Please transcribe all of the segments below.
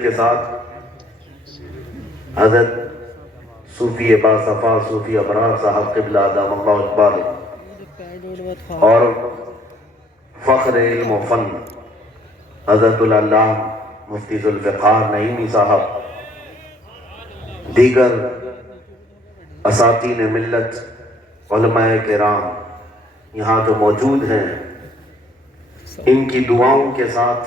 کے ساتھ حضرت صوفی باصفا صوفی ابرار صاحب قبلہ دام اللہ اقبال اور فخر علم و فن حضرت العلامہ مفتی ذوالفقار نعیمی صاحب، دیگر اساتین ملت، علماء کرام یہاں جو موجود ہیں، ان کی دعاؤں کے ساتھ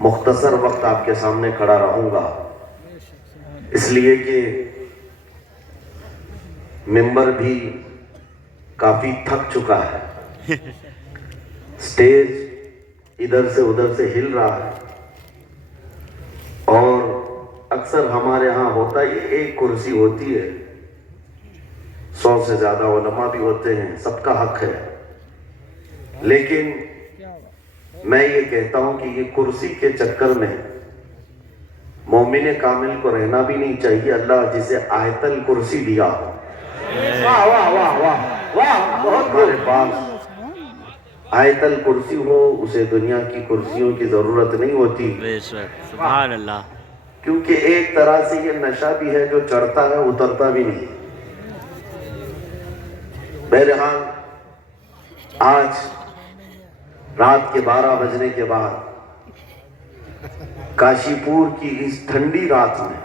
مختصر وقت آپ کے سامنے کھڑا رہوں گا، اس لیے کہ ممبر بھی کافی تھک چکا ہے، سٹیج ادھر سے ادھر سے ہل رہا ہے، اور اکثر ہمارے ہاں ہوتا یہ ایک کرسی ہوتی ہے، 100 سے زیادہ علماء بھی ہوتے ہیں، سب کا حق ہے، لیکن میں یہ کہتا ہوں کہ یہ کرسی کے چکر میں مومن کامل کو رہنا بھی نہیں چاہیے۔ اللہ جسے آیت الکرسی دیا ہو، واہ واہ واہ واہ واہ، ہمارے پاس آیت الکرسی ہو، اسے دنیا کی کرسیوں کی ضرورت نہیں ہوتی، سبحان اللہ، کیونکہ ایک طرح سے یہ نشہ بھی ہے جو چڑھتا ہے اترتا بھی نہیں۔ بہرحال آج رات کے 12 بجنے کے بعد کاشی پور کی اس ٹھنڈی رات میں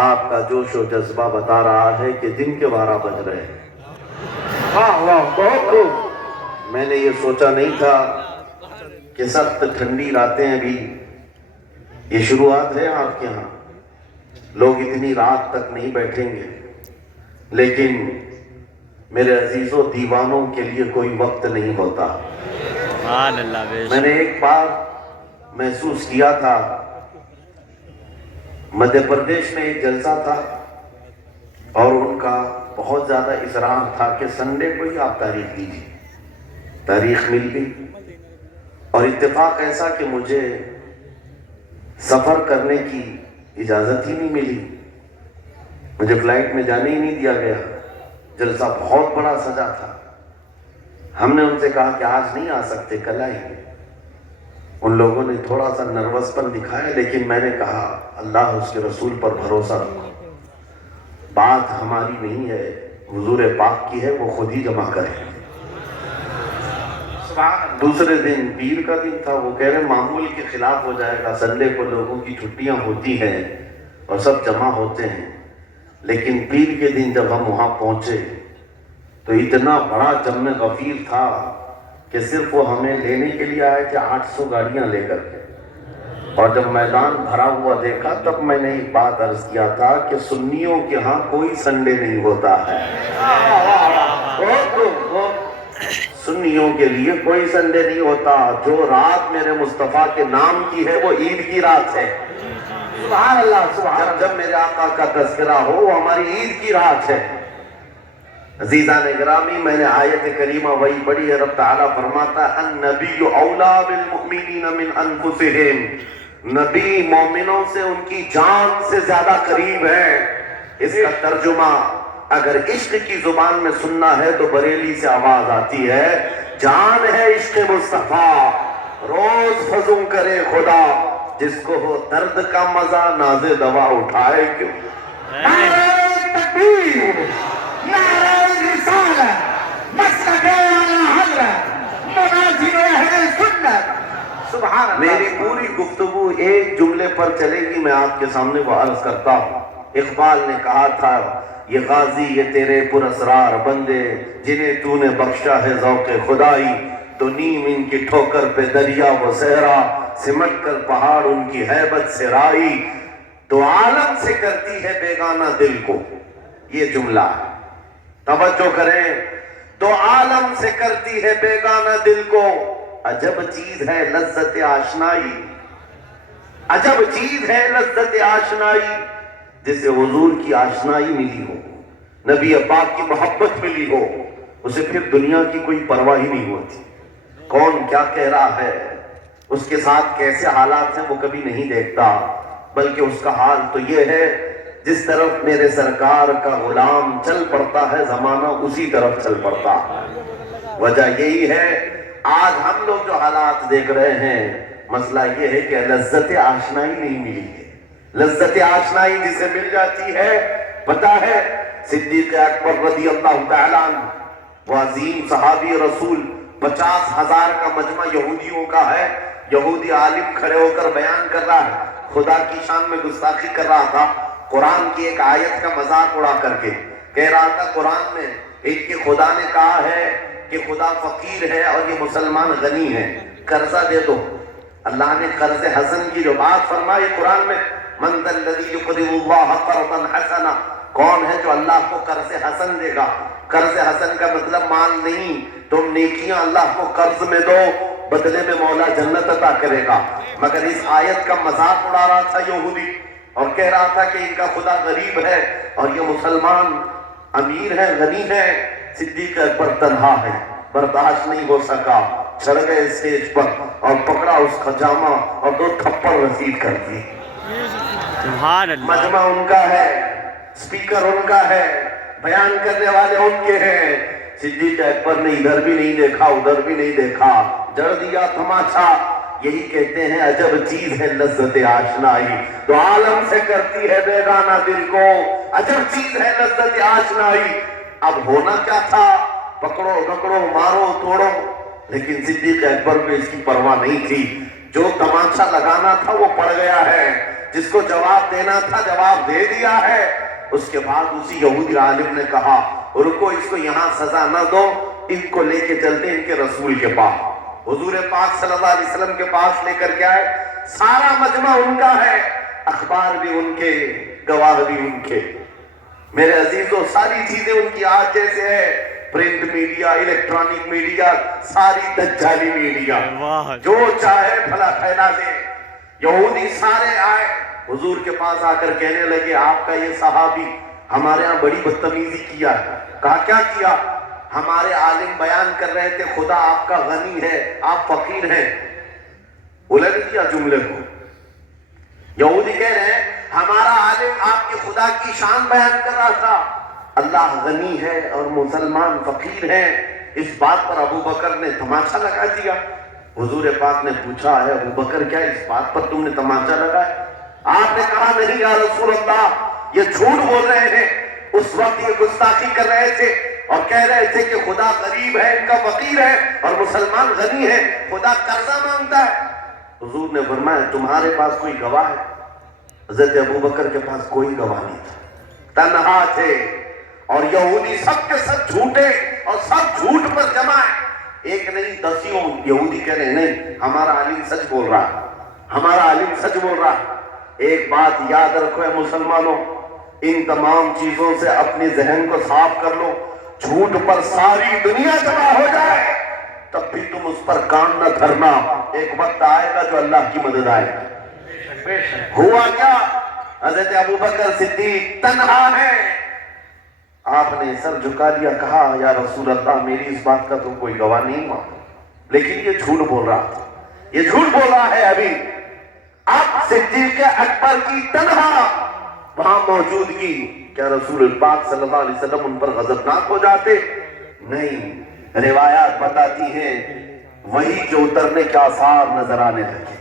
آپ کا جوش و جذبہ بتا رہا ہے کہ دن کے 12 بج رہے ہیں۔ واہ واہ، بہت خوب۔ میں نے یہ سوچا نہیں تھا کہ سخت ٹھنڈی راتیں بھی یہ شروعات ہے آپ کے ہاں، لوگ اتنی رات تک نہیں بیٹھیں گے، لیکن میرے عزیزوں دیوانوں کے لیے کوئی وقت نہیں ہوتا۔ سبحان اللہ۔ میں نے ایک بار محسوس کیا تھا، مدھیہ پردیش میں ایک جلسہ تھا اور ان کا بہت زیادہ اصرار تھا کہ سنڈے کو ہی آپ تاریخ دیجیے۔ تاریخ مل گئی اور اتفاق ایسا کہ مجھے سفر کرنے کی اجازت ہی نہیں ملی، مجھے فلائٹ میں جانے ہی نہیں دیا گیا۔ جلسہ بہت بڑا سجا تھا، ہم نے ان سے کہا کہ آج نہیں آ سکتے، کل آئیں گے۔ ان لوگوں نے تھوڑا سا نروس پن دکھایا، لیکن میں نے کہا اللہ اس کے رسول پر بھروسہ رکھو، بات ہماری نہیں ہے، حضور پاک کی ہے، وہ خود ہی جمع کرے۔ دوسرے دن پیر کا دن تھا، وہ کہہ رہے معمول کے خلاف ہو جائے گا، سنڈے کو لوگوں کی چھٹیاں ہوتی ہیں اور سب جمع ہوتے ہیں، لیکن پیر کے دن جب ہم وہاں پہنچے تو اتنا بڑا جم غفیر تھا کہ صرف وہ ہمیں لینے کے لیے آئے تھے 800 گاڑیاں لے کر کے، اور جب میدان بھرا ہوا دیکھا تب میں نے ایک بات عرض کیا تھا کہ سنیوں کے ہاں کوئی سنڈے نہیں ہوتا ہے، سنیوں کے لیے کوئی سنڈے نہیں ہوتا۔ جو رات میرے مصطفیٰ کے نام کی ہے وہ عید کی رات ہے، سبحان اللہ سبحان اللہ۔ جب میرے آقا کا تذکرہ ہو وہ ہماری عید کی رات ہے۔ عزیزان گرامی، میں نے آیت کریمہ وہی پڑھی ہے، رب تعالیٰ فرماتا ہے النبی اولا بالمؤمنین من انفسہم، نبی مومنوں سے ان کی جان سے زیادہ قریب ہے۔ اس کا ترجمہ اگر عشق کی زبان میں سننا ہے تو بریلی سے آواز آتی ہے، جان ہے عشق مصطفیٰ، روز فضوں کرے خدا، جس کو ہو درد کا مزہ ناز دوا اٹھائے کیوں۔ نعرہ تکبیر، نعرہ رسالت، مسلک اعلی حضرت، مناظر اہل سنت، سبحان اللہ۔ میری پوری گفتگو ایک جملے پر چلے گی، میں آپ کے سامنے وہ عرض کرتا ہوں۔ اقبال نے کہا تھا، یہ غازی یہ تیرے پر اسرار بندے، جنہیں تو نے بخشا ہے ذوق خدائی، تو نیم ان کی ٹھوکر پہ دریا و صحرا، سمٹ کر پہاڑ ان کی ہیبت سے رائی، تو عالم سے کرتی ہے بیگانہ دل کو۔ یہ جملہ توجہ کریں، تو عالم سے کرتی ہے بیگانہ دل کو، عجب چیز ہے لذت آشنائی، عجب چیز ہے لذت آشنائی، جسے حضور کی آشنائی ملی ہو، نبی پاک کی محبت ملی ہو، اسے پھر دنیا کی کوئی پرواہ ہی نہیں ہوتی، کون کیا کہہ رہا ہے، اس کے ساتھ کیسے حالات ہیں وہ کبھی نہیں دیکھتا، بلکہ اس کا حال تو یہ ہے، جس طرف میرے سرکار کا غلام چل پڑتا ہے زمانہ اسی طرف چل پڑتا۔ وجہ یہی ہے آج ہم لوگ جو حالات دیکھ رہے ہیں، مسئلہ یہ ہے کہ لذت آشنائی نہیں ملی ہے۔ لذت آشنائی جسے مل جاتی ہے، پتہ ہے صدیق اکبر رضی اللہ تعالیٰ عنہ، وہ عظیم صحابی رسول، 50,000 کا مجمع یہودیوں کا ہے، یہودی عالم کھڑے ہو کر بیان کر رہا ہے، خدا کی شان میں گستاخی کر رہا تھا، قرآن کی ایک آیت کا مذاق اڑا کر کے کہہ رہا تھا، قرآن میں ایک کہ خدا نے کہا ہے کہ خدا فقیر ہے اور یہ مسلمان غنی ہے، قرضہ دے دو۔ اللہ نے قرض حسن کی جو بات فرمائی قرآن میں، من ذا الذی یقرض اللہ قرضا حسنا، کون ہے جو اللہ کو قرض حسن دے گا؟ قرض حسن کا مطلب مال نہیں، تم نیکیاں اللہ کو قرض میں دو، بدلے میں مولا جنت عطا کرے گا۔ مگر اس آیت کا مذاق اڑا رہا تھا یہودی، اور کہہ رہا تھا کہ ان کا خدا غریب ہے اور یہ مسلمان امیر ہے، غنی ہے۔ صدیق اکبر تنہا ہے، برداشت نہیں ہو سکا، چڑھ گئے اسٹیج پر اور پکڑا اس کا جامہ اور 2 تھپڑ رسید کر دی۔ سبحان اللہ۔ مجمع ان کا ہے، سپیکر ان کا ہے، بیان کرنے والے ان کے ہیں۔ صدیق اکبر نے ادھر بھی نہیں دیکھا ادھر بھی نہیں دیکھا، جڑ دیا تماچا۔ یہی کہتے ہیں عجب چیز ہے لذت آشنائی، تو عالم سے کرتی ہے بیگانہ دل کو، عجب چیز ہے لذت آشنائی۔ اب ہونا کیا تھا، پکڑو پکڑو مارو توڑو، لیکن صدیق اکبر کو اس کی پرواہ نہیں تھی۔ جو تماچا لگانا تھا وہ پڑ گیا ہے، جس کو جواب دینا تھا جواب دے دیا ہے۔ اس کے بعد اسی یہودی عالم نے کہا، رکو اس کو یہاں سزا نہ دو، ان کو لے کے چلتے ان کے رسول کے پاس، حضور پاک صلی اللہ علیہ وسلم کے پاس لے کر کے آئے۔ سارا مجمع ان کا ہے، اخبار بھی ان کے، گواہ بھی ان کے۔ میرے عزیزوں ساری چیزیں ان کی آج جیسے ہے، پرنٹ میڈیا، الیکٹرانک میڈیا، ساری دجالی میڈیا، جو چاہے بھلا پھیلا دے۔ یہودی سارے آئے حضور کے پاس آ کر کہنے لگے، آپ کا یہ صحابی ہمارے ہاں بڑی بدتمیزی کیا ہے۔ کہا کیا کیا؟ ہمارے عالم بیان کر رہے تھے خدا آپ کا غنی ہے آپ فقیر ہیں، الٹ دیا جملے کو۔ یہودی کہہ رہے ہیں ہمارا عالم آپ کے خدا کی شان بیان کر رہا تھا، اللہ غنی ہے اور مسلمان فقیر ہیں۔ اس بات پر ابو بکر نے تماشا لگا دیا۔ حضور پاک نے پوچھا ہے ابو بکر کیا اس بات پر تم نے تماشا لگایا؟ آپ نے کہا نہیں یا رسول اللہ، یہ جھوٹ بول رہے ہیں، اس وقت یہ گستاخی کر رہے تھے اور کہہ رہے تھے کہ خدا غریب ہے ان کا فقیر ہے اور مسلمان غنی ہے، خدا قرضہ مانگتا ہے۔ حضور نے فرمایا تمہارے پاس کوئی گواہ ہے؟ حضرت ابو بکر کے پاس کوئی گواہ نہیں تھا، تنہا تھے، اور یہودی سب کے سب جھوٹے اور سب جھوٹ پر جمع ہے، ایک نہیں دسیوں یہودی کہہ رہے نہیں ہمارا عالم سچ بول رہا ہے، ہمارا عالم سچ بول رہا ہے۔ ایک بات یاد رکھو اے مسلمانوں، ان تمام چیزوں سے اپنی ذہن کو صاف کر لو، جھوٹ پر ساری دنیا جمع ہو جائے تب بھی تم اس پر کام نہ دھرنا، ایک وقت آئے گا جو اللہ کی مدد آئے گا۔ ہوا کیا؟ حضرت ابو بکر صدیق تنہا ہے، آپ نے سر جھکا لیا, کہا یا رسول اللہ میری اس بات کا تو کوئی گواہ نہیں ہوا, لیکن یہ جھوٹ بول رہا تھا, یہ جھوٹ بول رہا ہے. ابھی اب صدیق اکبر کی تنہا وہاں موجودگی, کیا رسول پاک صلی اللہ علیہ وسلم ان پر غضبناک ہو جاتے؟ نہیں. روایات بتاتی ہیں وہی جو اترنے کے آثار نظر آنے لگے.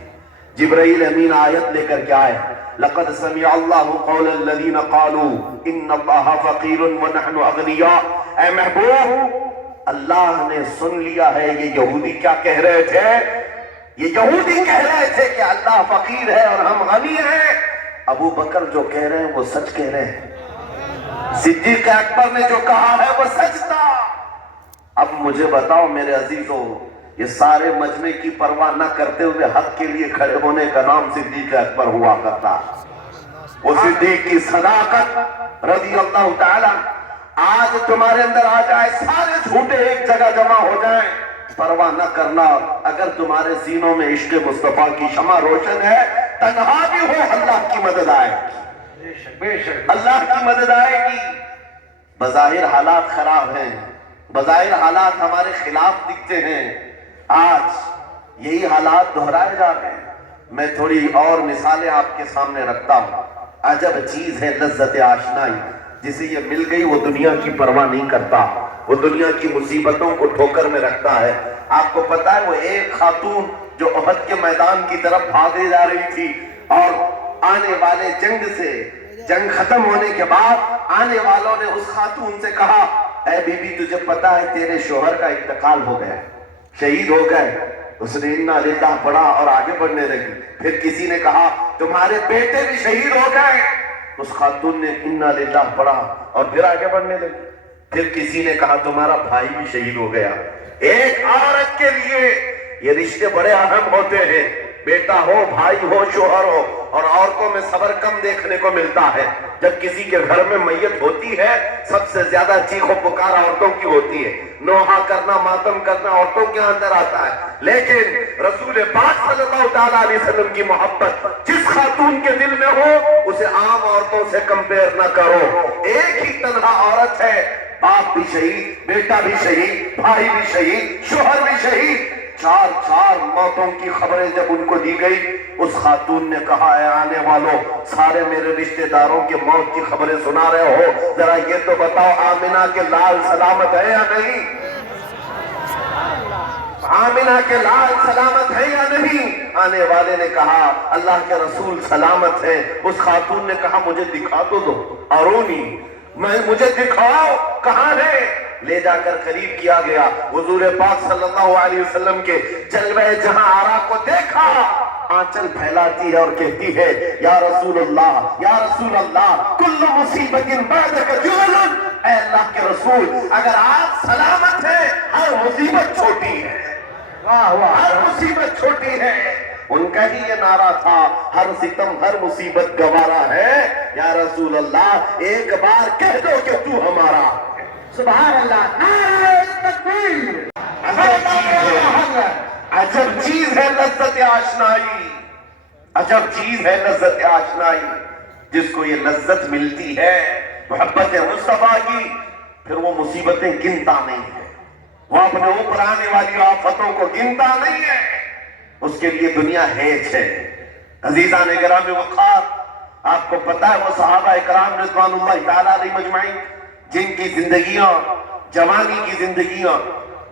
جبرائیل امین آیت لے کر کے آئے, لقد سمع اللہ قول الذین قالوا ان اللہ فقیر ونحن اغنیاء. اے محبوب, اللہ نے سن لیا ہے یہ یہودی کیا کہہ رہے تھے. یہ یہودی کہہ رہے تھے کہ اللہ فقیر ہے اور ہم غنی ہیں. ابو بکر جو کہہ رہے ہیں وہ سچ کہہ رہے ہیں, صدیق اکبر نے جو کہا ہے وہ سچ تھا. اب مجھے بتاؤ میرے عزیزوں, یہ سارے مجمع کی پرواہ نہ کرتے ہوئے حق کے لیے کھڑے ہونے کا نام صدیق اکبر ہوا کرتا. وہ صدیق کی صداقت رضی اللہ تعالی آج تمہارے اندر آ جائے, سارے جھوٹے ایک جگہ جمع ہو جائیں, پرواہ نہ کرنا. اگر تمہارے سینوں میں عشق مصطفیٰ کی شمع روشن ہے, تنہا بھی ہو اللہ کی مدد آئے گی, اللہ کی مدد آئے گی. بظاہر حالات خراب ہیں, بظاہر حالات ہمارے خلاف دکھتے ہیں, آج یہی حالات دہرائے جا رہے ہیں. میں تھوڑی اور مثالیں آپ کے سامنے رکھتا ہوں. عجب چیز ہے لذت آشنائی, جسے یہ مل گئی وہ دنیا کی پرواہ نہیں کرتا, وہ دنیا کی مصیبتوں کو ٹھوکر میں رکھتا ہے. آپ کو پتا ہے وہ ایک خاتون جو احد کے میدان کی طرف بھاگے جا رہی تھی, اور آنے والے جنگ سے, جنگ ختم ہونے کے بعد آنے والوں نے اس خاتون سے کہا, اے بی بی تجھے پتا ہے تیرے شوہر کا انتقال ہو گیا, شہید ہو گئے. اس نے انا للہ پڑھا اور آگے بڑھنے لگی. پھر کسی نے کہا تمہارے بیٹے بھی شہید ہو گئے. اس خاتون نے انا للہ پڑھا اور پھر آگے بڑھنے لگی. پھر کسی نے کہا تمہارا بھائی بھی شہید ہو گیا. ایک عورت کے لیے یہ رشتے بڑے اہم ہوتے ہیں, بیٹا ہو, بھائی ہو, شوہر ہو. اور عورتوں میں صبر کم دیکھنے کو ملتا ہے. جب کسی کے گھر میں میت ہوتی ہے سب سے زیادہ چیخ و پکار عورتوں کی ہوتی ہے, نوحہ کرنا, ماتم کرنا عورتوں کے اندر آتا ہے. لیکن رسول پاک صلی اللہ تعالیٰ علیہ وسلم کی محبت جس خاتون کے دل میں ہو اسے عام عورتوں سے کمپیئر نہ کرو. ایک ہی تنہا عورت ہے, باپ بھی شہید, بیٹا بھی شہید, بھائی بھی شہید, شوہر بھی شہید. چار موتوں کی خبریں جب ان کو دی گئی, اس خاتون نے کہا, اے آنے والوں, سارے میرے رشتہ داروں کے موت کی خبریں سنا رہے ہو, ذرا یہ تو بتاؤ آمنہ کے لال سلامت ہے یا نہیں, آمنہ کے لال سلامت ہے یا نہیں. آنے والے نے کہا اللہ کے رسول سلامت ہے. اس خاتون نے کہا مجھے دکھا تو دو, ارونی, مجھے دکھاؤ کہاں ہے. لے جا کر قریب کیا گیا. حضور پاک صلی اللہ علیہ وسلم کے جلوہ جہاں آرا کو دیکھا, آنچل پھیلاتی ہے اور کہتی ہے, یا رسول اللہ, یا رسول اللہ, کل مصیبت بعدک جلل. اے اللہ کے رسول, اگر آپ سلامت ہیں ہر مصیبت چھوٹی ہے, ہر مصیبت چھوٹی ہے. ان کا ہی یہ نعرہ تھا, ہر ستم ہر مصیبت گوارا ہے. یا رسول اللہ ایک بار کہہ دو کہ تو ہمارا. سبحان اللہ, نعرہ تکبیر. عجب چیز ہے لذت آشنائی, عجب چیز ہے لذت آشنائی. جس کو یہ لذت ملتی ہے محبت مصطفیٰ کی, پھر وہ مصیبتیں گنتا نہیں ہے, وہ اپنے اوپر آنے والی آفتوں کو گنتا نہیں ہے. اس کے لیے دنیا ہیچ ہے. عزیزان گرامی وقار, آپ کو پتا ہے وہ صحابہ کرام رضوان اللہ تعالیٰ علیہ مجمعین جن کی زندگیاں, جوانی کی زندگیاں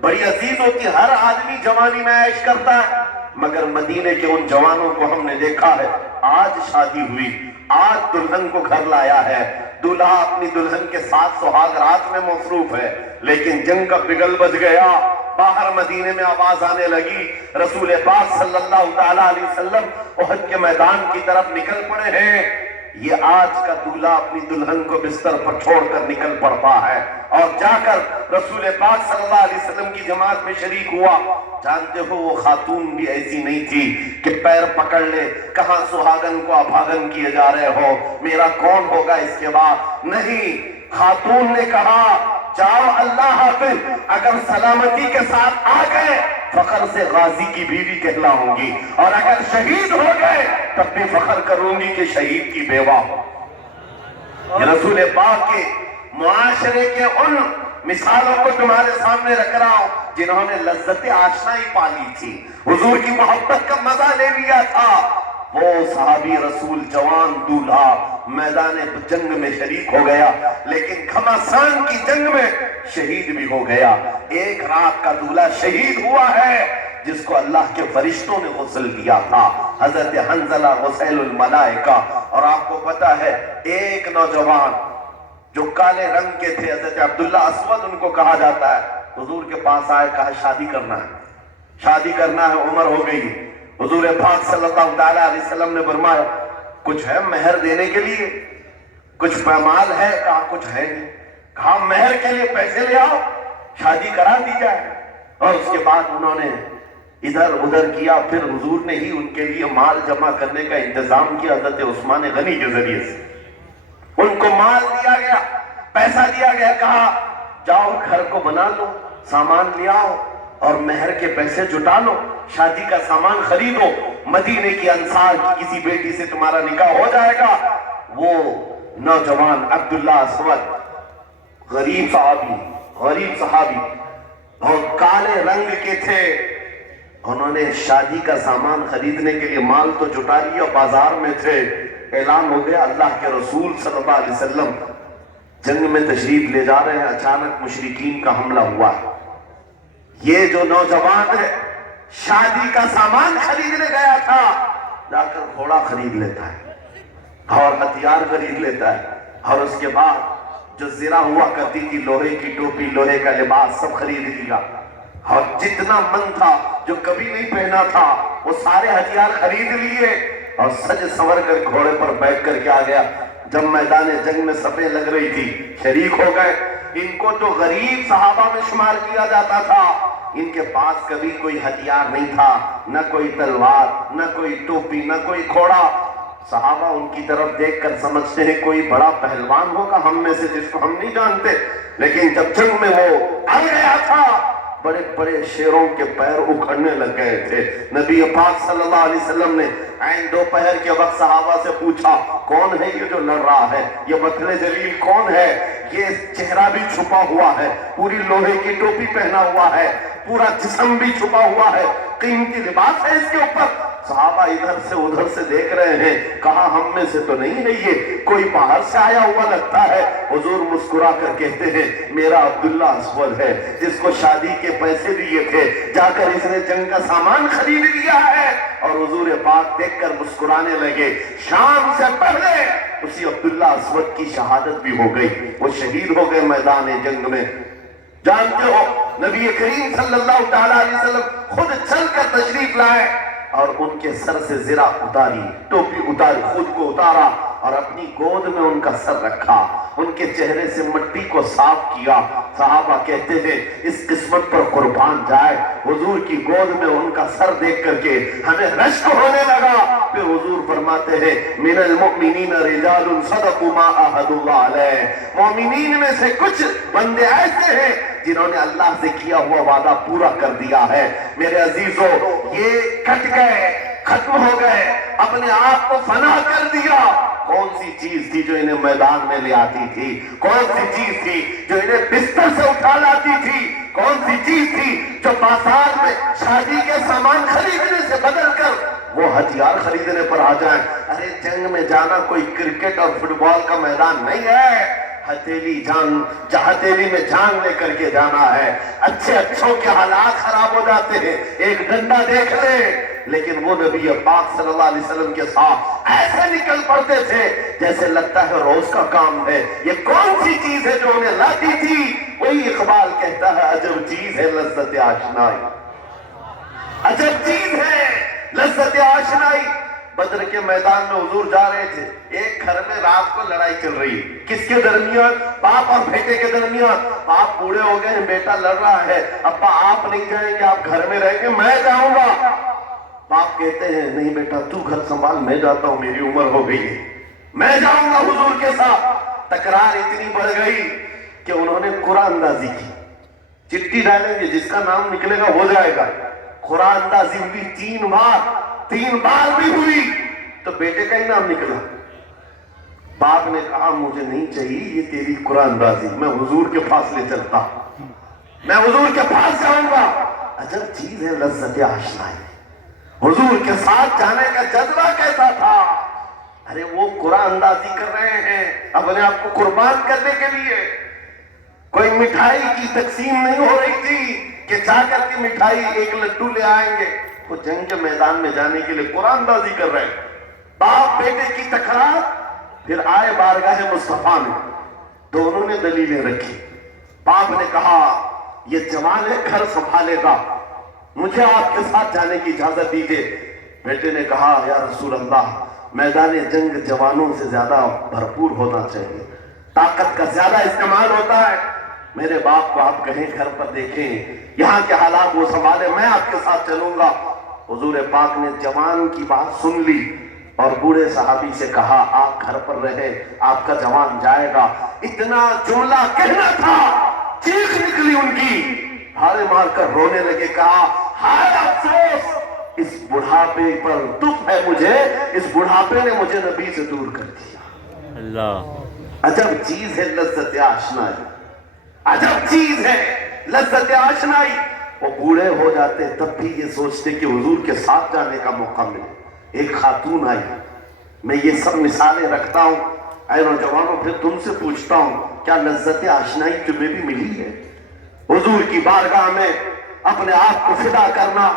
بڑی عزیز ہوتی. ہر آدمی جوانی میں عیش کرتا ہے, مگر مدینے کے ان جوانوں کو ہم نے دیکھا ہے, آج شادی ہوئی, آج دلہن کو گھر لایا ہے, دلہا اپنی دلہن کے ساتھ سہاگ رات میں مصروف ہے, لیکن جنگ کا بگل بج گیا. باہر مدینے میں آواز آنے لگی, رسول پاک صلی اللہ تعالیٰ علیہ وسلم احد کے میدان کی طرف نکل پڑے ہیں. یہ آج کا دولہا اپنی دلہن کو بستر پر چھوڑ کر نکل پڑتا ہے, اور جا کر رسول پاک صلی اللہ علیہ وسلم کی جماعت میں شریک ہوا. جانتے ہو وہ خاتون بھی ایسی نہیں تھی کہ پیر پکڑ لے, کہاں سہاگن کو ابھاگن کیے جا رہے ہو, میرا کون ہوگا اس کے بعد. نہیں, خاتون نے کہا جاؤ اللہ حافظ, اگر سلامتی کے ساتھ آ گئے فخر سے غازی کی بیوی کہلاؤں گی, اور اگر شہید ہو گئے تب بھی فخر کروں گی کہ شہید کی بیوہ ہو. یہ رسول پاک کے معاشرے کے ان مثالوں کو تمہارے سامنے رکھ رہا ہوں جنہوں نے لذت آشنائی پالی تھی، حضور کی محبت کا مزہ لے لیا تھا۔ وہ صحابی رسول جوان دولہا میدان جنگ میں شریک ہو گیا، لیکن گھمسان کی جنگ میں شہید بھی ہو گیا۔ ایک رات کا دولہا شہید ہوا ہے جس کو اللہ کے فرشتوں نے غسل دیا تھا، حضرت حنظلہ غسیل الملائکہ۔ اور آپ کو پتا ہے ایک نوجوان جو کالے رنگ کے تھے، حضرت عبداللہ اسود ان کو کہا جاتا ہے، حضور کے پاس آئے، کہا شادی کرنا ہے، عمر ہو گئی۔ حضور پاک صلی اللہ علیہ وسلم نے فرمایا کچھ ہے مہر دینے کے لیے، کچھ پیمال ہے؟ کہا کچھ ہے نہیں۔ کہا مہر کے لیے پیسے لے آؤ، شادی کرا دی جائے۔ اور اس کے بعد انہوں نے ادھر ادھر کیا، پھر حضور نے ہی ان کے لیے مال جمع کرنے کا انتظام کیا حضرت عثمان غنی کے ذریعے سے۔ ان کو مال دیا گیا، پیسہ دیا گیا، کہا جاؤ گھر کو بنا لو، سامان لے آؤ اور مہر کے پیسے جٹا لو، شادی کا سامان خریدو، مدینے کی انصار کی کسی بیٹی سے تمہارا نکاح ہو جائے گا۔ وہ نوجوان عبداللہ اسود غریب صحابی اور کالے رنگ کے تھے، انہوں نے شادی کا سامان خریدنے کے لیے مال تو جٹا لیا، بازار میں تھے، اعلان ہو گیا اللہ کے رسول صلی اللہ علیہ وسلم جنگ میں تشریف لے جا رہے ہیں، اچانک مشرکین کا حملہ ہوا۔ یہ جو نوجوان ہے شادی کا سامان خریدنے گیا تھا، جا کر گھوڑا خرید لیتا ہے اور ہتھیار خرید لیتا ہے، اور اس کے بعد جو زرہ ہوا کرتی تھی، لوہے کی ٹوپی، لوہے کا لباس سب خرید لیا، اور جتنا من تھا جو کبھی نہیں پہنا تھا وہ سارے ہتھیار خرید لیے، اور سج سنور کر گھوڑے پر بیٹھ کر کیا گیا۔ جب میدان جنگ میں صفیں لگ رہی تھی شریک ہو گئے۔ ان کو تو غریب صحابہ میں شمار کیا جاتا تھا، ان کے پاس کبھی کوئی ہتھیار نہیں تھا، نہ کوئی تلوار، نہ کوئی ٹوپی، نہ کوئی گھوڑا۔ صحابہ ان کی طرف دیکھ کر سمجھتے ہیں کوئی بڑا پہلوان ہوگا ہم میں سے جس کو ہم نہیں جانتے، لیکن جب جنگ میں وہ آ گیا تھا بڑے بڑے شیروں کے پیر اکھڑنے لگ گئے تھے۔ نبی پاک صلی اللہ علیہ وسلم نے عین دوپہر کے وقت صحابہ سے پوچھا کون ہے یہ جو لڑ رہا ہے، یہ بطل جلیل کون ہے؟ یہ چہرہ بھی چھپا ہوا ہے، پوری لوہے کی ٹوپی پہنا ہوا ہے، پورا جسم بھی چھپا ہوا ہے، قیمتی لباس ہے اس کے اوپر۔ صحابہ ادھر سے ادھر سے دیکھ رہے ہیں، کہا ہم میں سے تو نہیں ہے، یہ کوئی باہر سے آیا ہوا لگتا ہے۔ حضور مسکرا کر کہتے ہیں میرا عبداللہ اسود ہے، جس کو شادی کے پیسے دیے تھے، جا کر اس نے جنگ کا سامان خرید لیا ہے۔ اور حضور پاک دیکھ کر مسکرانے لگے۔ شام سے پہلے اسی عبداللہ اسود کی شہادت بھی ہو گئی، وہ شہید ہو گئے میدان جنگ میں۔ جانتے ہو نبی کریم صلی اللہ علیہ وسلم خود چل کر تشریف لائے اور ان کے سر سے زرہ اتاری، ٹوپی اتاری، خود کو اتارا اور اپنی گود میں ان کا سر رکھا، ان کے چہرے سے مٹی کو صاف کیا۔ صحابہ کہتے ہیں اس قسمت پر قربان جائے، حضور کی گود میں ان کا سر دیکھ کر کے ہمیں رشک ہونے لگا۔ پھر حضور فرماتے ہیں من المؤمنین رجال صدقوا ما عاہدوا اللہ علیہ، مومنین میں سے کچھ بندے ایسے ہیں جنہوں نے اللہ سے کیا ہوا وعدہ پورا کر دیا ہے۔ میرے عزیزو یہ کٹ گئے، ختم ہو گئے، اپنے آپ کو فنا کر دیا۔ کون سی چیز تھی جو انہیں میدان میں لے آتی تھی؟ کون سی چیز تھی جو انہیں بستر سے اٹھا لاتی تھی؟ کون سی چیز تھی جو بازار میں شادی کے سامان خریدنے سے بدل کر وہ ہتھیار خریدنے پر آ جائیں؟ ارے جنگ میں جانا کوئی کرکٹ اور فٹ بال کا میدان نہیں ہے، ہتھیلی میں جان لے کر کے جانا ہے۔ اچھوں کے حالات خراب ہو جاتے ہیں، ایک ڈنڈا دیکھ لے، لیکن وہ نبی پاک صلی اللہ علیہ وسلم کے ساتھ ایسے نکل پڑتے تھے جیسے لگتا ہے روز کا کام ہے۔ یہ کون سی چیز ہے جو انہیں لاتی تھی؟ وہی اقبال کہتا ہے عجب چیز ہے لذت آشنائی، عجب چیز ہے لذت آشنائی۔ بدر کے میدان میں حضور جا رہے تھے، ایک گھر میں رات کو لڑائی چل رہی ہے، کس کے درمیان؟ باپ اور بیٹے کے درمیان۔ باپ بوڑھے ہو گئے ہیں، بیٹا لڑ رہا ہے، ابا آپ نہیں جائیں گے، آپ گھر میں رہیں گے، میں جاؤں گا۔ باپ کہتے ہیں نہیں بیٹا تو گھر سنبھال، میں جاتا ہوں، میری عمر ہو گئی ہے، میں جاؤں گا حضور کے ساتھ۔ تکرار اتنی بڑھ گئی کہ انہوں نے قرآن اندازی کی، چٹھی ڈالیں گے جس کا نام نکلے گا ہو جائے گا۔ قرآن اندازی ہوئی 3 بار بھی ہوئی تو بیٹے کا ہی نام نکلا، باپ نے کہا مجھے نہیں چاہیے یہ تیری قرآن بازی، میں حضور کے پاس لے چلتا ہوں، میں حضور کے پاس جاؤں گا۔ عجب چیز ہے لذت آشنائی، حضور کے ساتھ جانے کا جذبہ کیسا تھا۔ ارے وہ قرآن اندازی کر رہے ہیں اپنے آپ کو قربان کرنے کے لیے، کوئی مٹھائی کی تقسیم نہیں ہو رہی تھی کہ جا کر کے مٹھائی ایک لڈو لے آئیں گے، وہ جنگ کے میدان میں جانے کے لیے قرآن اندازی کر رہے ہیں۔ باپ بیٹے کی تکرار، پھر آئے بارگاہ مصطفیٰ میں، دونوں نے دلیلیں رکھی۔ باپ نے کہا یہ جوان ہے گھر سنبھالے گا، مجھے آپ کے ساتھ جانے کی اجازت دیجیے۔ بیٹے نے کہا یا رسول اللہ میدان جنگ جوانوں سے زیادہ بھرپور ہونا چاہیے، طاقت کا زیادہ استعمال ہوتا ہے، میرے باپ کو آپ کہیں گھر پر دیکھیں، یہاں کے حالات وہ سنبھالے، میں آپ کے ساتھ چلوں گا۔ حضور پاک نے جوان کی بات سن لی اور بوڑھے صحابی سے کہا آپ گھر پر رہے، آپ کا جوان جائے گا۔ اتنا جملہ کہنا تھا، چیخ نکلی ان کی، ہارے مار کر رونے لگے، کہا ہائے افسوس، اس بڑھاپے پر دکھ ہے مجھے، اس بڑھاپے نے مجھے نبی سے دور کر دیا۔ اللہ عجب چیز ہے لذت آشنائی، عجب چیز ہے لذت آشنائی۔ وہ بوڑھے ہو جاتے تب بھی یہ سوچتے کہ حضور کے ساتھ جانے کا موقع ملے۔ ایک خاتون آئی، میں یہ سب مثالیں رکھتا ہوں، اے نوجوانوں پھر تم سے پوچھتا ہوں کیا لذت آشنائی تمہیں بھی ملی ہے؟ حضور کی بارگاہ میں اپنے آپ کو فدا کرنا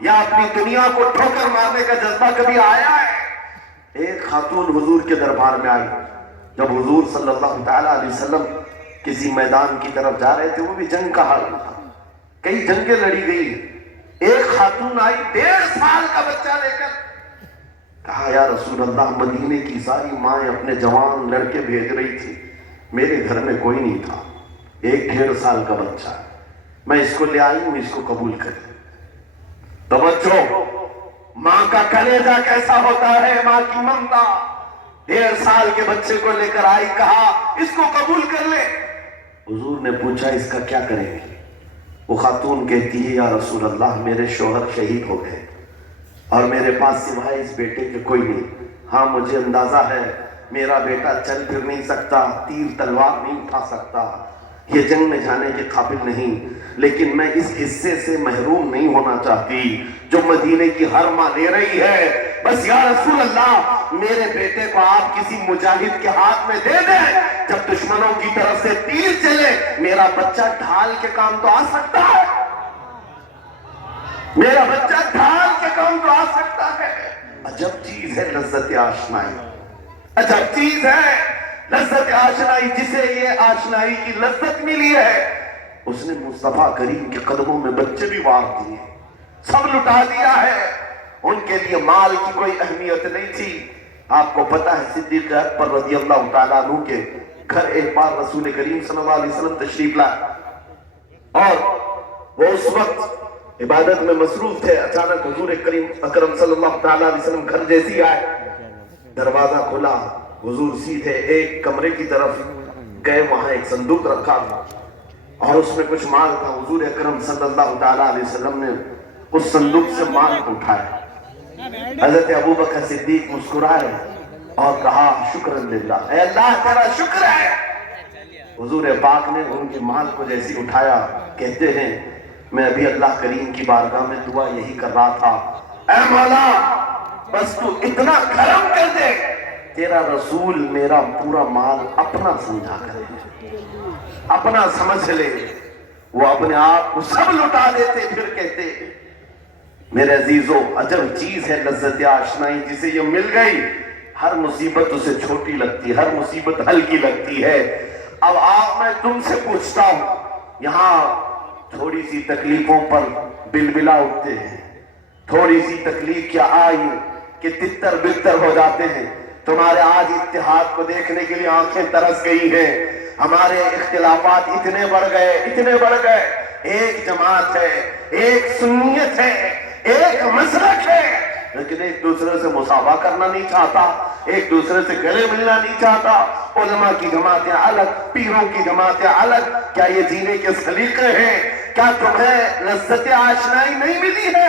یا اپنی دنیا کو ٹھوکر مارنے کا جذبہ کبھی آیا ہے؟ ایک خاتون حضور کے دربار میں آئی، جب حضور صلی اللہ تعالیٰ علیہ وسلم کسی میدان کی طرف جا رہے تھے، وہ بھی جنگ کا حال تھا، کئی جنگیں لڑی گئی، ایک خاتون آئی 1.5 سال کا بچہ لے کر، کہا یا رسول اللہ مدینے کی ساری مائیں اپنے جوان لڑکے بھیج رہی تھی، میرے گھر میں کوئی نہیں تھا، 1.5 سال کا بچہ، میں اس کو لے آئی ہوں، اس کو قبول کریں۔ توجہ، ماں کا کلیجہ کیسا ہوتا ہے، ماں کی ممتا، 1.5 سال کے بچے کو لے کر آئی، کہا اس کو قبول کر لے۔ حضور نے پوچھا اس کا کیا کریں گے؟ وہ خاتون کہتی ہے یا رسول اللہ میرے شوہر شہید ہو گئے اور میرے پاس سوائے اس بیٹے کے کوئی نہیں، ہاں مجھے اندازہ ہے میرا بیٹا چل پھر نہیں سکتا، تیر تلوار نہیں اٹھا سکتا، یہ جنگ میں جانے کے قابل نہیں، لیکن میں اس حصے سے محروم نہیں ہونا چاہتی جو مدینے کی ہر ماں لے رہی ہے، بس یا رسول اللہ میرے بیٹے کو آپ کسی مجاہد کے ہاتھ میں دے دیں، جب دشمنوں کی طرف سے تیر چلے میرا بچہ ڈھال کے کام تو آ سکتا ہے، میرا بچہ ڈھال کے کام تو آ سکتا ہے۔ عجب چیز ہے لذت آشنائی، عجب چیز ہے لذت آشنائی، جسے یہ آشنائی کی لذت ملی ہے اس نے مصطفیٰ کریم کے قدموں میں بچے بھی وار دیے، سب لٹا دیا ہے، ان کے لیے مال کی کوئی اہمیت نہیں تھی۔ آپ کو پتہ ہے صدیق اکبر رضی اللہ تعالیٰ عنہ کے گھر ایک بار رسول کریم صلی اللہ علیہ وسلم تشریف لائے اور وہ اس وقت عبادت میں مصروف تھے، اچانک حضور کریم اکرم صلی اللہ تعالیٰ علیہ وسلم گھر جیسی آئے، دروازہ کھلا، حضور سیدھے ایک کمرے کی طرف گئے، وہاں ایک صندوق رکھا تھا اور اس میں کچھ مال تھا، حضور اکرم صلی اللہ تعالیٰ علیہ وسلم نے اس صندوق سے مال اٹھایا، حضرت ابوبکر صدیق مسکرائے اور کہا شکر للہ، اے اللہ تیرا شکر ہے۔ حضور پاک نے ان کے مال کو جیسی اٹھایا، کہتے ہیں میں ابھی اللہ کریم کی بارگاہ میں دعا یہی کر رہا تھا، اے مولا بس تو اتنا کرم کر دے تیرا رسول میرا پورا مال اپنا سمجھا کرے، اپنا سمجھ لے۔ وہ اپنے آپ کو سب لٹا دیتے، پھر کہتے میرے عزیزو عجب چیز ہے لذت آشنائی، جسے یہ مل گئی ہر مصیبت اسے چھوٹی لگتی ہے، ہر مصیبت ہلکی لگتی ہے۔ اب آپ میں تم سے پوچھتا ہوں، یہاں تھوڑی سی تکلیفوں پر بلبلا اٹھتے ہیں، تھوڑی سی تکلیف کیا آئی کہ تتر بتر ہو جاتے ہیں، تمہارے آج اتحاد کو دیکھنے کے لیے آنکھیں ترس گئی ہیں، ہمارے اختلافات اتنے بڑھ گئے، ایک جماعت ہے، ایک سنیت ہے، ایک مسلک ہے، لیکن ایک دوسرے سے مساوہ کرنا نہیں چاہتا، ایک دوسرے سے گلے ملنا نہیں چاہتا، علماء کی جماعتیں الگ، پیروں کی جماعتیں الگ، کیا یہ جینے کے سلیقے ہیں؟ کیا تمہیں لذت آشنائی نہیں ملی ہے؟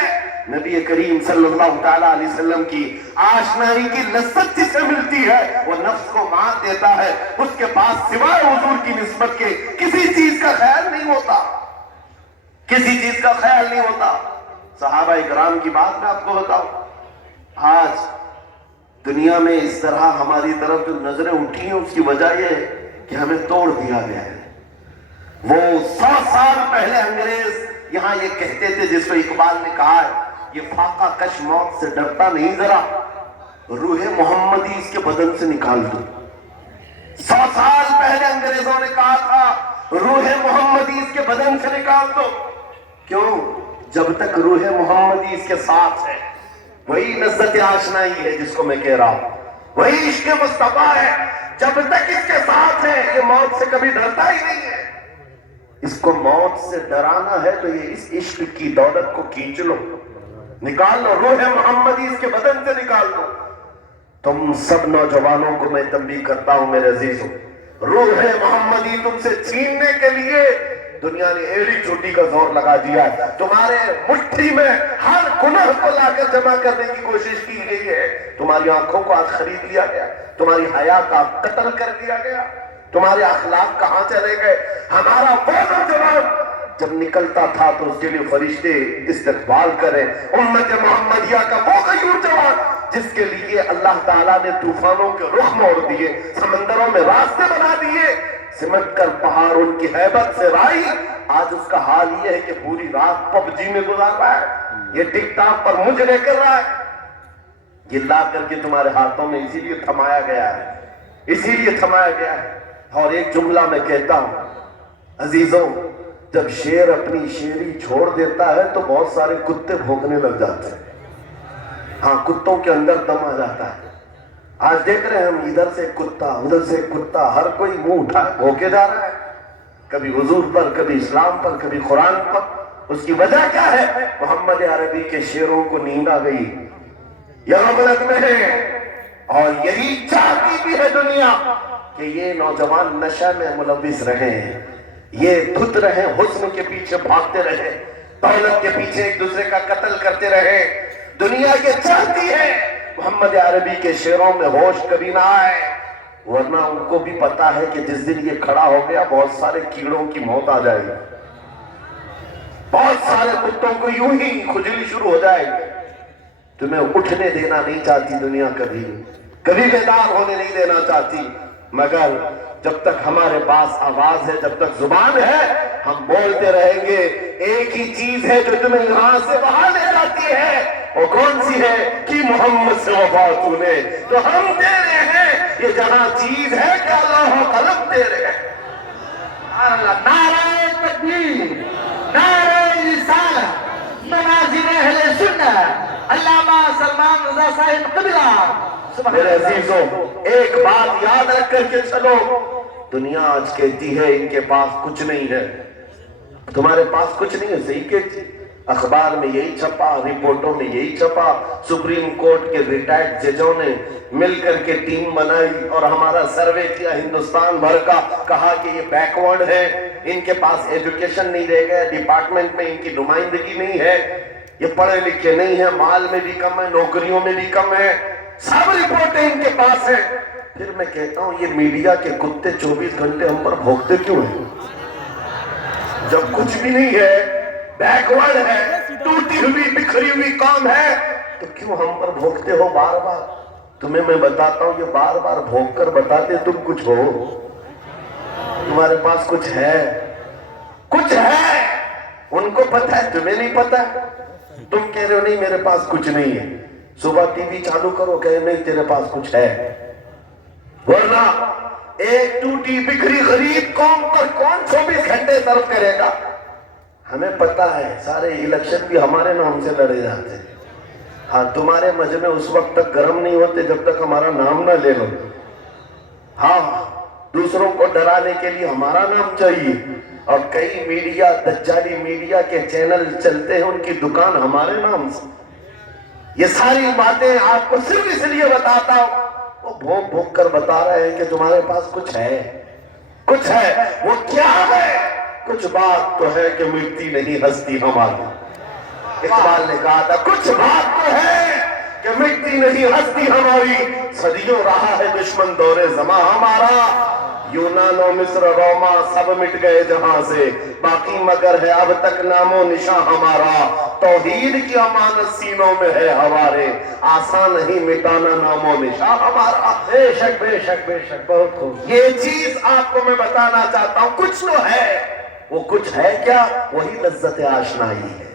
نبی کریم صلی اللہ تعالیٰ علیہ وسلم کی آشنائی کی لذت جسے ملتی ہے وہ نفس کو مار دیتا ہے، اس کے پاس سوائے حضور کی نسبت کے کسی چیز کا خیال نہیں ہوتا، کسی چیز کا خیال نہیں ہوتا۔ صحابہ اکرام کی بات میں آپ کو بتاؤں، آج دنیا میں اس طرح ہماری طرف جو نظریں اٹھی ہیں اس کی وجہ یہ ہے کہ ہمیں توڑ دیا گیا ہے۔ وہ 100 سال پہلے انگریز یہاں یہ کہتے تھے، جس کو اقبال نے کہا ہے یہ فاقہ کش موت سے ڈرتا نہیں، ذرا روح محمدی اس کے بدن سے نکال دو۔ 100 سال پہلے انگریزوں نے کہا تھا روح محمدی اس کے بدن سے نکال دو۔ کیوں؟ جب تک روح محمدی اس کے ساتھ ہے، وہی لذت آشنائی ہے جس کو میں کہہ رہا ہوں، وہی عشق مصطفیٰ ہے، جب تک اس کے ساتھ ہے یہ موت سے کبھی ڈرتا ہی نہیں ہے۔ اس کو موت سے ڈرانا ہے تو یہ اس عشق کی دولت کو کھینچ لو، نکال لو، روح محمدی اس کے بدن سے نکال لو۔ تم سب نوجوانوں کو میں تنبیہ کرتا ہوں میرے عزیزوں، روح محمدی تم سے چھیننے کے لیے دنیا نے ایڑی چوٹی کا زور لگا دیا ہے، تمہارے مٹھی میں ہر گناہ کو لا کر جمع کرنے کی کوشش کی گئی ہے، تمہاری آنکھوں کو آج خرید لیا گیا، تمہاری حیا کا قتل کر دیا گیا، تمہارے اخلاق کہاں چلے گئے۔ ہمارا وہ نوجوان جب نکلتا تھا تو اس کے لیے فرشتے استقبال کریں، امت محمدیہ کا وہ غیور جوان جس کے لیے اللہ تعالیٰ نے طوفانوں کے رخ موڑ دیے، سمندروں میں راستے بنا دیے، سمٹ کر پہاڑ ان کی ہیبت سے رائی، آج اس کا حال یہ ہے کہ پوری رات پب جی میں گزار رہا ہے، یہ ٹک ٹاک پر مجرے کر رہا ہے۔ یہ لا کر کے تمہارے ہاتھوں میں اسی لیے تھمایا گیا ہے، اسی لیے تھمایا گیا ہے۔ اور ایک جملہ میں کہتا ہوں عزیزوں، جب شیر اپنی شیری چھوڑ دیتا ہے تو بہت سارے کتے بھونکنے لگ جاتے ہیں۔ ہاں، کتوں کے اندر دم آ جاتا ہے۔ آج دیکھ رہے ہیں ہم، ادھر سے کتا ادھر سے کتا، ہر کوئی منہ اٹھائے بھونکے جا رہا ہے، کبھی حضور پر، کبھی اسلام پر، کبھی قرآن پر۔ اس کی وجہ کیا ہے؟ محمد عربی کے شیروں کو نیند آ گئی، یہ غفلت میں ہے، اور یہی چاہتی بھی ہے دنیا کہ یہ نوجوان نشہ میں ملوث رہے ہیں، یہ دھت رہے، حسن کے پیچھے بھاگتے رہے، دولت کے پیچھے ایک دوسرے کا قتل کرتے رہے۔ دنیا یہ چاہتی ہے محمد عربی کے شعروں میں ہوش کبھی نہ آئے، ورنہ ان کو بھی پتا ہے کہ جس دن یہ کھڑا ہو گیا بہت سارے کیڑوں کی موت آ جائے گی، بہت سارے کتوں کو یوں ہی کھجلی شروع ہو جائے گی۔ تمہیں اٹھنے دینا نہیں چاہتی دنیا، کبھی کبھی بیدار ہونے نہیں دینا چاہتی، مگر جب تک ہمارے پاس آواز ہے، جب تک زبان ہے، ہم بولتے رہیں گے۔ ایک ہی چیز ہے جو تمہیں یہاں سے وہاں لے جاتی ہے، وہ کون سی ہے؟ کہ محمد سے وفا تو نے، تو ہم دے رہے ہیں۔ یہ جہاں چیز ہے کہ اللہ و قلم دے رہے ہیں۔ نعرہ تکبیر، نعرہ رسالت، مناظر اہل سنت، علامہ سلمان رضا صاحب قبلہ۔ میرے عزیزوں، ایک بات یاد رکھ کر کے چلو، دنیا آج کہتی ہے ان کے پاس کچھ نہیں ہے، تمہارے پاس کچھ نہیں ہے، صحیح کہتی، اخبار میں یہی چھپا، رپورٹوں میں یہی چھپا، سپریم کورٹ کے ریٹائرڈ ججوں نے مل کر کے ٹیم بنائی اور ہمارا سروے کیا ہندوستان بھر کا، کہا کہ یہ بیکورڈ ہے، ان کے پاس ایجوکیشن نہیں رہ گیا، ڈپارٹمنٹ میں ان کی نمائندگی نہیں ہے، یہ پڑھے لکھے نہیں ہیں، مال میں بھی کم ہے، نوکریوں میں بھی کم ہے، سب رپورٹیں ان کے پاس ہیں۔ پھر میں کہتا ہوں یہ میڈیا کے کتے 24 گھنٹے ہم پر بھونکتے کیوں ہیں؟ جب کچھ بھی نہیں ہے، بیکورڈ ہے، ٹوٹی ہوئی بکھری ہوئی قوم ہے، تو کیوں ہم پر بھونکتے ہو بار بار؟ تمہیں میں بتاتا ہوں، یہ بار بار بھونک کر بتاتے تم کچھ ہو، تمہارے پاس کچھ ہے، کچھ ہے، ان کو پتہ ہے، تمہیں نہیں پتہ۔ تم کہہ رہے ہو نہیں میرے پاس کچھ نہیں ہے، صبح ٹی وی چالو کرو، کہے نہیں تیرے پاس کچھ ہے، ورنہ ایک ٹوٹی بکھری غریب قوم پر کون 24 گھنٹے صرف کرے گا؟ ہمیں پتہ ہے سارے الیکشن بھی ہمارے نام سے لڑے جاتے ہیں۔ ہاں، تمہارے مجمع اس وقت تک گرم نہیں ہوتے جب تک ہمارا نام نہ لے لو۔ ہاں، دوسروں کو ڈرانے کے لیے ہمارا نام چاہیے، اور کئی میڈیا، دجالی میڈیا کے چینل چلتے ہیں، ان کی دکان ہمارے نام سے۔ یہ ساری باتیں آپ کو صرف اس لیے بتاتا ہوں، وہ بھونک بھونک کر بتا رہے ہیں کہ تمہارے پاس کچھ ہے، کچھ ہے۔ وہ کیا ہے؟ کچھ بات تو ہے کہ مٹتی نہیں ہستی ہماری، اقبال نے کہا تھا کچھ بات تو ہے کہ مٹتی نہیں ہستی ہماری، صدیوں رہا ہے دشمن دور زماں ہمارا، یونان و مصر روما سب مٹ گئے جہاں سے، باقی مگر ہے اب تک نام و نشاں ہمارا، توحید کی امانت سینوں میں ہے ہمارے، آسان نہیں مٹانا نام و نشاں ہمارا۔ بے شک بے شک بے شک، بہت خوب۔ یہ چیز آپ کو میں بتانا چاہتا ہوں، کچھ تو ہے، وہ کچھ ہے کیا؟ وہی لذت آشنائی ہے،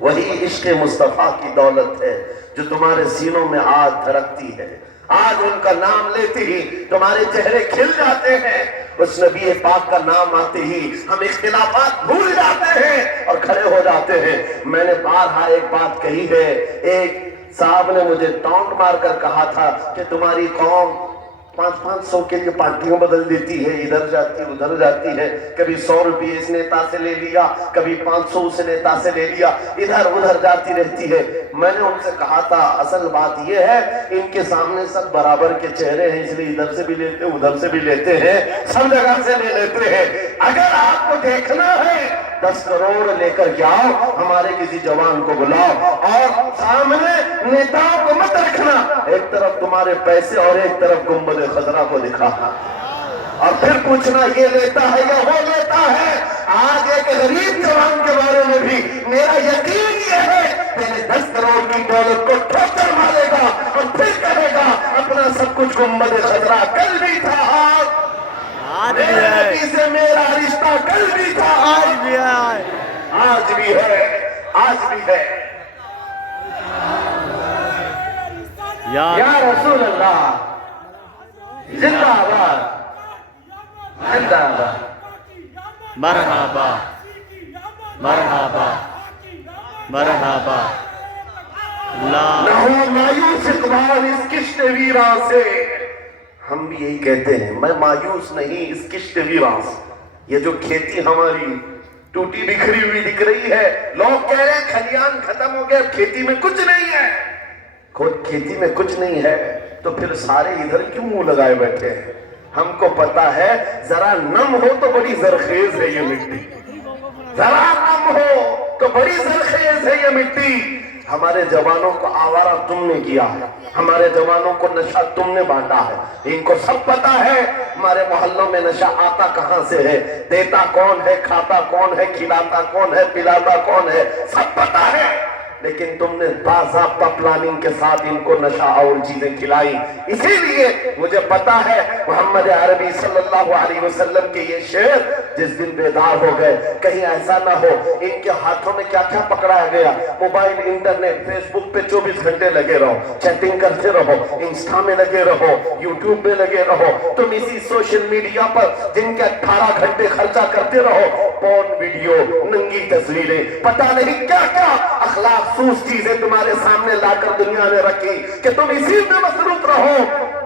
وہی عشق مصطفیٰ کی دولت ہے جو تمہارے سینوں میں آج دھڑکتی ہے، آج ان کا نام لیتے ہی تمہارے چہرے کھل جاتے ہیں، اس نبی پاک کا نام آتے ہی ہم اختلافات بھول جاتے ہیں اور کھڑے ہو جاتے ہیں۔ میں نے بارہا ایک بات کہی ہے، ایک صاحب نے مجھے ٹونٹ مار کر کہا تھا کہ تمہاری قوم 500 کے لیے پارٹیوں بدل دیتی ہے، ادھر جاتی ادھر جاتی ہے، کبھی 100 روپے اس نیتا سے لے لیا، کبھی 500 اس نیتا سے لے لیا، ادھر ادھر جاتی رہتی ہے۔ میں نے ان سے کہا تھا اصل بات یہ ہے ان کے سامنے سب برابر کے چہرے ہیں، اس لیے ادھر سے بھی لیتے ادھر سے بھی لیتے ہیں، سب جگہ سے لے لیتے ہیں۔ اگر آپ کو دیکھنا ہے 10 کروڑ لے کر کے آؤ، ہمارے کسی جوان کو بلاؤ اور سامنے نیتاؤں کو مت رکھنا، ایک طرف تمہارے پیسے اور ایک طرف گنبد خضرا کو دکھانا، اور پھر پوچھنا یہ لیتا ہے یا وہ لیتا ہے۔ آج ایک غریب جوان کے بارے میں بھی میرا یقین یہ ہے پہلے 10 کروڑ کی دولت کو ٹھوکر مارے گا اور پھر کہے گا اپنا سب کچھ گنبد خضرا کل بھی تھا، آج بھی میرے ہے، نبی سے میرا رشتہ کل بھی تھا، آج بھی ہے، آج بھی ہے، آج بھی ہے۔ یا رسول اللہ، زندہ آباد، زندہ آباد۔ مرحبا مرحبا مرحبا لا نہ ہو مایوس اقبال اس کشت ویراں سے، ہم بھی یہی کہتے ہیں میں مایوس نہیں اس کشت ویراں سے۔ یہ جو کھیتی ہماری ٹوٹی بکھری ہوئی دکھ رہی ہے، لوگ کہہ رہے ہیں کھلیان ختم ہو گئے، کھیتی میں کچھ نہیں ہے، خود کھیتی میں کچھ نہیں ہے تو پھر سارے ادھر کیوں منہ لگائے بیٹھے ہیں؟ ہم کو پتا ہے ذرا نم ہو تو بڑی زرخیز ہے یہ مٹی، ذرا نم ہو تو بڑی زرخیز ہے یہ مٹی۔ ہمارے جوانوں کو آوارہ تم نے کیا ہے، ہمارے جوانوں کو نشہ تم نے بانٹا ہے، ان کو سب پتا ہے ہمارے محلوں میں نشہ آتا کہاں سے ہے، دیتا کون ہے، کھاتا کون ہے، کھلاتا کون ہے، پلاتا کون ہے، سب پتا ہے، لیکن تم نے باضابطہ پلاننگ کے ساتھ ان کو نشہ اور چیزیں کھلائی۔ اسی لیے مجھے پتا ہے محمد عربی صلی اللہ علیہ وسلم کے یہ شعر جس دن بیدار ہو گئے کہیں ایسا نہ ہو ان کے ہاتھوں میں کیا کیا پکڑایا گیا، موبائل، انٹرنیٹ، فیس بک پہ 24 گھنٹے لگے رہو، چیٹنگ کرتے رہو، انسٹا میں لگے رہو، یوٹیوب میں لگے رہو، تم اسی سوشل میڈیا پر جن کے 18 گھنٹے خرچہ کرتے رہو، پورن ویڈیو، ننگی تصویریں، پتہ نہیں کیا کیا اخلاق سوس چیزیں تمہارے سامنے لا کر دنیا نے رکھی کہ تم اسی میں مصروف رہو۔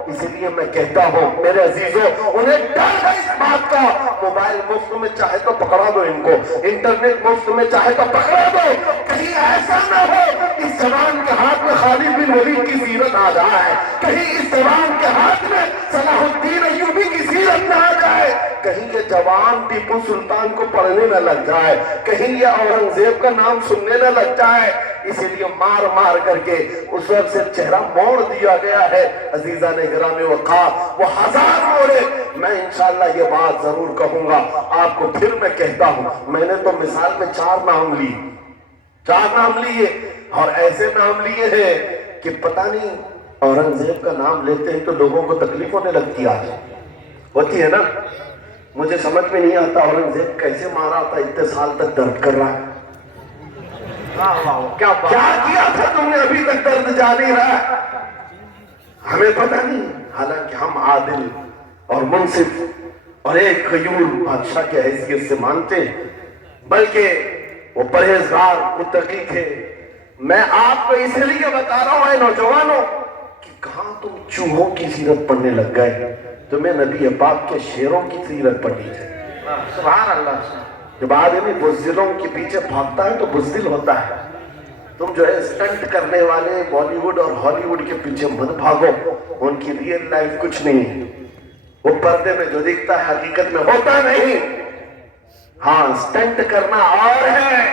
اسی لیے میں کہتا ہوں میرے عزیزوں، انہیں ڈر ہے اس بات کا، موبائل مفت میں چاہے تو پکڑا دو ان کو، انٹرنیٹ مفت میں چاہے تو پکڑا دو، کہیں ایسا نہ ہو اس جوان کے ہاتھ میں خالد بن ولید کی سیرت آ جائے، کہیں اس جوان کے ہاتھ میں صلاح الدین ایوبی کی سیرت نہ آ جائے، کہیں یہ جوان ٹیپو سلطان کو پڑھنے نہ لگ جائے، کہیں یہ اورنگزیب کا نام سننے نہ لگ جائے۔ اسی لیے مار مار کر کے اس وقت سے چہرہ موڑ دیا گیا ہے۔ عزیزان گرامی وقار وہ ہزار موڑے، میں انشاءاللہ یہ بات ضرور کہوں گا آپ کو، پھر میں کہتا ہوں میں نے تو مثال میں 4 نام لی، 4 نام لیے اور ایسے نام لیے ہیں کہ پتہ نہیں اورنگزیب کا نام لیتے ہیں تو لوگوں کو تکلیف ہونے لگتی آج ہوتی ہے نا۔ مجھے سمجھ میں نہیں آتا اورنگزیب کیسے مارا تھا، اتنے سال تک درد کر رہا ہے، کیا کیا تھا تم نے ابھی تک درد جا نہیں رہا، ہمیں پتہ نہیں، حالانکہ ہم عادل اور منصف اور ایک غیور بادشاہ کے حیثیت سے مانتے ہیں، بلکہ وہ پرہیزگار متقی تھے۔ میں آپ کو اس لیے بتا رہا ہوں اے نوجوانوں کہ کہاں تم چوہوں کی سیرت پڑھنے لگ گئے، تمہیں نبی پاک کے شیروں کی سیرت پڑھنی ہے۔ سبحان اللہ۔ جب آدمی بزدلوں کے پیچھے بھاگتا ہے تو بزدل ہوتا ہے۔ تم جو ہے سٹنٹ کرنے والے بالی ووڈ اور ہالی ووڈ کے پیچھے مت بھاگو، ان کی ریئل لائف کچھ نہیں ہے، وہ پردے میں جو دکھتا ہے حقیقت میں ہوتا نہیں۔ ہاں سٹنٹ کرنا اور ہے،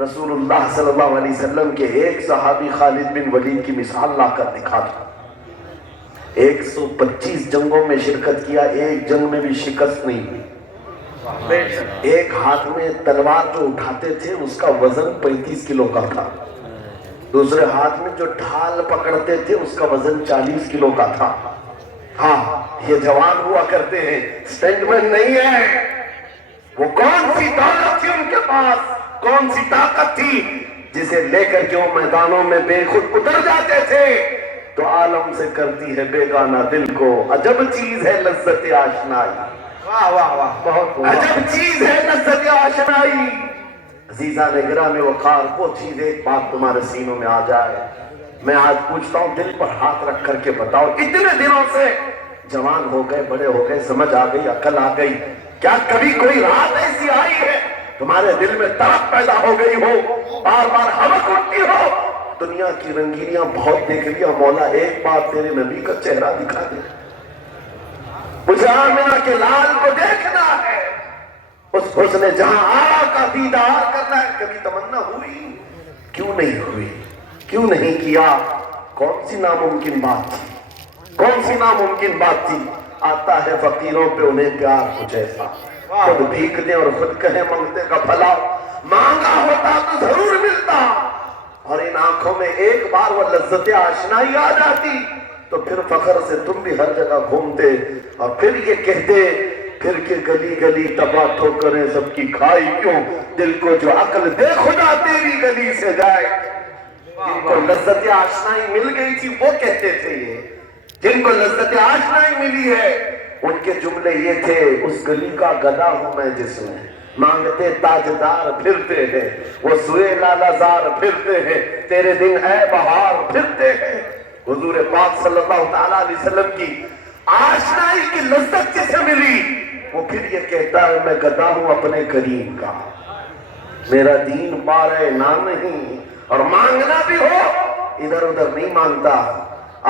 رسول اللہ صلی اللہ علیہ وسلم کے ایک صحابی خالد بن ولید کی مثال لا کر دکھا دو. 125 جنگوں میں شرکت کیا, ایک جنگ میں بھی شکست نہیں ہوئی. ایک ہاتھ میں تلوار جو اٹھاتے تھے اس کا وزن 35 کلو کا تھا, دوسرے ہاتھ میں جو ڈھال پکڑتے تھے اس کا وزن 40 کلو کا تھا. ہاں, یہ جوان ہوا کرتے ہیں, اسٹینڈ مین نہیں ہے. وہ کون سی دولت تھی ان کے پاس, کون سی طاقت تھی جسے لے کر کے وہ میدانوں میں بے خود اتر جاتے تھے. تو عالم سے کرتی ہے بیگانہ دل کو, عجب چیز ہے لذت آشنائی. واہ واہ واہ, بہت عجب چیز ہے لذت آشنائی. عزیزان گرامی وقار, وہ چیز ایک بات تمہارے سینوں میں آ جائے. میں آج پوچھتا ہوں, دل پر ہاتھ رکھ کر کے بتاؤ, اتنے دنوں سے جوان ہو گئے, بڑے ہو گئے, سمجھ آ گئی, عقل آ گئی, کیا کبھی کوئی رات ایسی آئی ہے تمہارے دل میں طرف پیدا ہو گئی ہو, بار بار ہمک اٹھتی ہو؟ دنیا کی رنگینیاں بہت دیکھ لیا, مولا ایک بار تیرے نبی کا چہرہ دکھا دے, مجھے آمنہ کے لال کو دیکھنا ہے, اس حسن جہاں آرا کا دیدار کرنا ہے. کبھی تمنا ہوئی؟ کیوں نہیں ہوئی, کیوں نہیں کیا؟ کون سی ناممکن بات تھی, کون سی ناممکن بات تھی؟ آتا ہے فقیروں پہ انہیں پیار کچھ ایسا, خود بھیک دیں اور خود کہیں منگتے کا بھلا, مانگا ہوتا تو ضرور ملتا. اور ان آنکھوں میں ایک بار وہ لذت آشنائی آ جاتی تو پھر فخر سے تم بھی ہر جگہ گھومتے اور پھر یہ کہتے پھر کے گلی گلی تباہ ٹھوکریں سب کی کھائی کیوں, دل کو جو عقل دے خدا تیری گلی سے جائے. جن کو لذت آشنائی مل گئی تھی وہ کہتے تھے یہ, جن کو لذت آشنائی ملی ہے ان کے جملے یہ تھے, اس گلی کا گدا ہوں میں جس میں مانگتے تاجدار پھرتے ہیں, وہ سوئے لالا زار پھرتے ہیں, تیرے دن اے بہار پھرتے ہیں. حضور پاک صلی اللہ تعالیٰ علیہ وسلم کی آشنائی کی لذت جسے ملی وہ پھر یہ کہتا ہے میں گدا ہوں اپنے کریم کا, میرا دین پارے نہ نہیں, اور مانگنا بھی ہو ادھر ادھر نہیں مانگتا.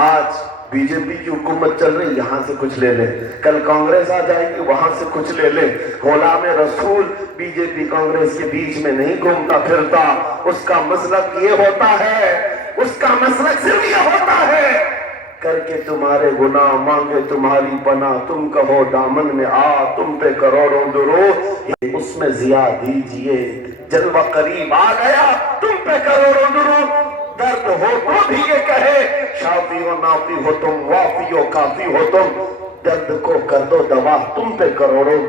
آج بی جے پی کی حکومت چل رہی, یہاں سے کچھ لے لیں, کل کانگریس آ جائے گی وہاں سے کچھ لے لیں. غلام رسول بی جے پی کانگریس کے بیچ میں نہیں گھومتا پھرتا, اس کا مسلک یہ ہوتا ہے, اس کا مسلک صرف یہ ہوتا ہے, کر کے تمہارے گناہ مانگے تمہاری پناہ, تم کہو دامن میں آ تم پہ کروڑوں درود, اس میں ضیا دیجئے جلوہ قریب آ گیا تم پہ کروڑوں درود. درد ہو تو بھی یہ کہے شافی و نافی ہو تم, وافی و کافی ہو تم, درد کو کر دو دوا تم پہ کروڑوں